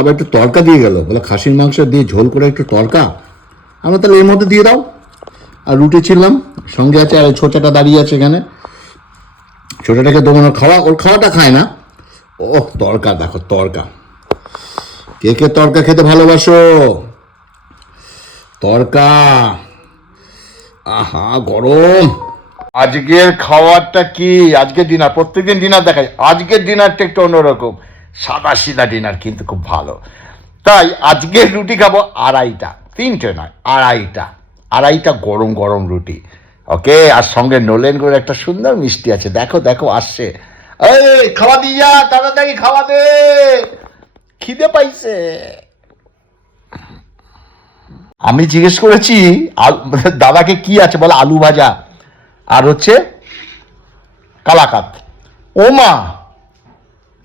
আবার একটু তড়কা দিয়ে গেল, বলে খাসির মাংস দিয়ে ঝোল করে একটু তড়কা। আমরা তাহলে এর মধ্যে দিয়ে দাও। আর রুটি ছিলাম, সঙ্গে আছে আর ছোটাটা দাঁড়িয়ে আছে এখানে। ছোটাটাকে দোকানো খাওয়া, ওর খাওয়াটা খায় না। ও তড়কা দেখো, তড়কা। কে কে তড়কা খেতে ভালোবাসো? তড়কা, আহা গরম। আজকের খাবারটা কি? আজকের ডিনার, প্রত্যেকদিন ডিনার দেখায়, আজকের ডিনারটা একটু অন্যরকম, সাদা সিধা ডিনার, কিন্তু খুব ভালো। তাই আজকের রুটি খাবো আড়াইটা, তিনটে নয়, আড়াইটা গরম গরম রুটি। ওকে, আর সঙ্গে নলেন করে একটা সুন্দর মিষ্টি আছে। দেখো দেখো আসছে। এই খাওয়া দিয়া, তাড়াতাড়ি খাওয়া দে, খিদে পাইছে। আমি জিজ্ঞেস করেছি দাদাকে কি আছে, বলে আলু ভাজা আর হচ্ছে কালাকাত। ও মা,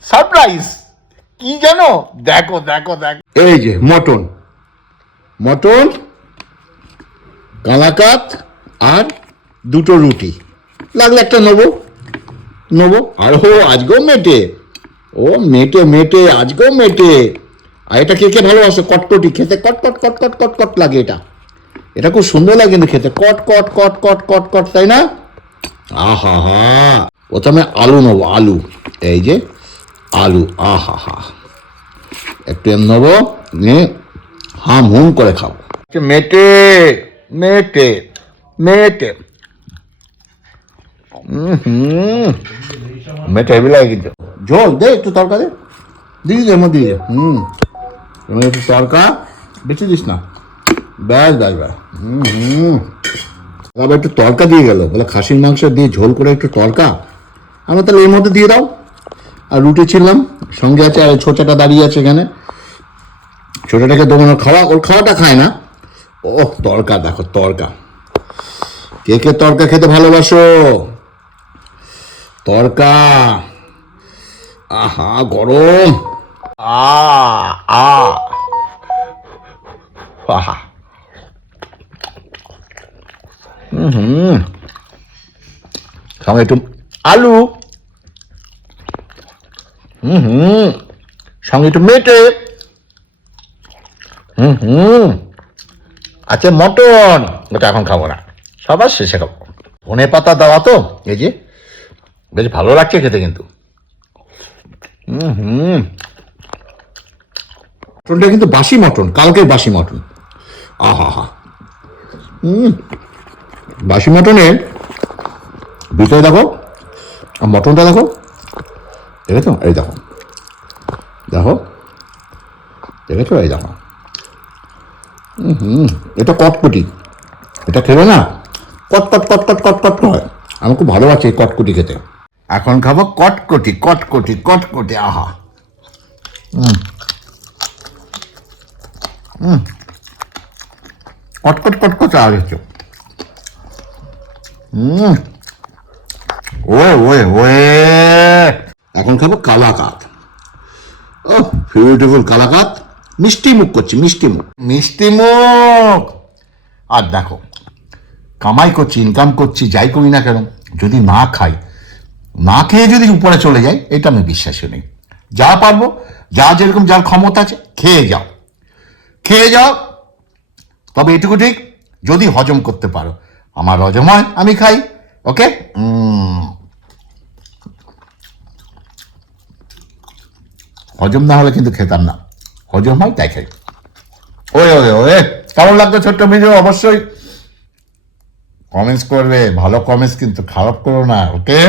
সারপ্রাইজ! কি জানো? দেখো দেখো দেখো। এই যে মটন, মটন, কালাকাত আর দুটো রুটি। লাগলে একটা নেবো নেবো। আর ও আজকেও মেটে, ও মেটে মেটে, আজকেও মেটে। আর এটা কে কে ভালোবাসে? কটকটি খেতে, কট কট কট কট কট কট লাগে এটা। এটা খুব সুন্দর লাগে কিন্তু খেতে, কট কট কট কট কট কট, তাই না? আহা হা। প্রথমে আলু নেবো, আলু। এই যে আলু, আহা হা। একটু এম নেবো, নিয়ে হাম হুম করে খাবো। মেটে মেটে মেটে, মেটে হেভি লাগে কিন্তু। ঝোল দে, একটু তরকা দে, দিয়ে দে এর দিয়ে। একটু তরকা বেশি দিস না, ব্যাস ব্যাস ব্যাস। আবার একটু তরকা দিয়ে গেল, বলে খাসির মাংস দিয়ে ঝোল করে একটু তরকা। আমরা তাহলে এর মধ্যে দিয়ে দাও। আর রুটি ছিলাম, সঙ্গে আছে আর ছোটাটা দাঁড়িয়ে আছে এখানে। ছোটাটাকে দোকানো খাওয়া, ওর খাওয়াটা খায় না। ও তড়কা দেখো, তড়কা। কে কে তড়কা খেতে ভালোবাসো? তড়কা, আহা গরম। আ আ আহা, সঙ্গে একটু আলু, সঙ্গে একটু মেটে, আচ্ছা মটন, ওটা এখন খাবো না, সবার শেষে খাবো। ধনে পাতা দেওয়া তো, এই যে বেশ ভালো লাগছে খেতে কিন্তু। মটনটা কিন্তু বাসি মটন, কালকের বাসি মটন। আহা হা। বাসি মটনের ভিতরে দেখো, আর মটনটা দেখো, দেখেছো? এই দেখো, দেখো, দেখেছো? এই দেখো। এটা কটকটি, এটা খেলে না কট কট কট কট কট কট হয়। আমি খুব ভালোবাসি এই কটকটি খেতে। এখন খাবো কটকটি, কটকটি, কটকটি, আহা। কটকট কটকট আওয়াজ হচ্ছে। Way way way. এখন খাবো কালাকাত। ও বিউটিফুল কালাকাত। মিষ্টি মুখ করছি, মিষ্টি মুখ, মিষ্টি মুখ। আর দেখো, কামাই করছি, ইনকাম করছি, যাই করি না কেন, যদি না খাই, না খেয়ে যদি উপরে চলে যাই, এটা আমি বিশ্বাসী নেই। যা পারবো, যা যেরকম যার ক্ষমতা আছে, খেয়ে যাও, খেয়ে যাও। তবে এটুকু ঠিক, যদি হজম করতে পারো। আমার হজম হয়, আমি খাই। ওকে, হজম না হলে কিন্তু খেতাম না, হজম হয় তাই খাই। ওয়ে ওয়ে ওয়ে, কেমন লাগতো ছোট্ট ভিডিও? অবশ্যই কমেন্টস করবে, ভালো কমেন্টস কিন্তু, খারাপ করো না। ওকে।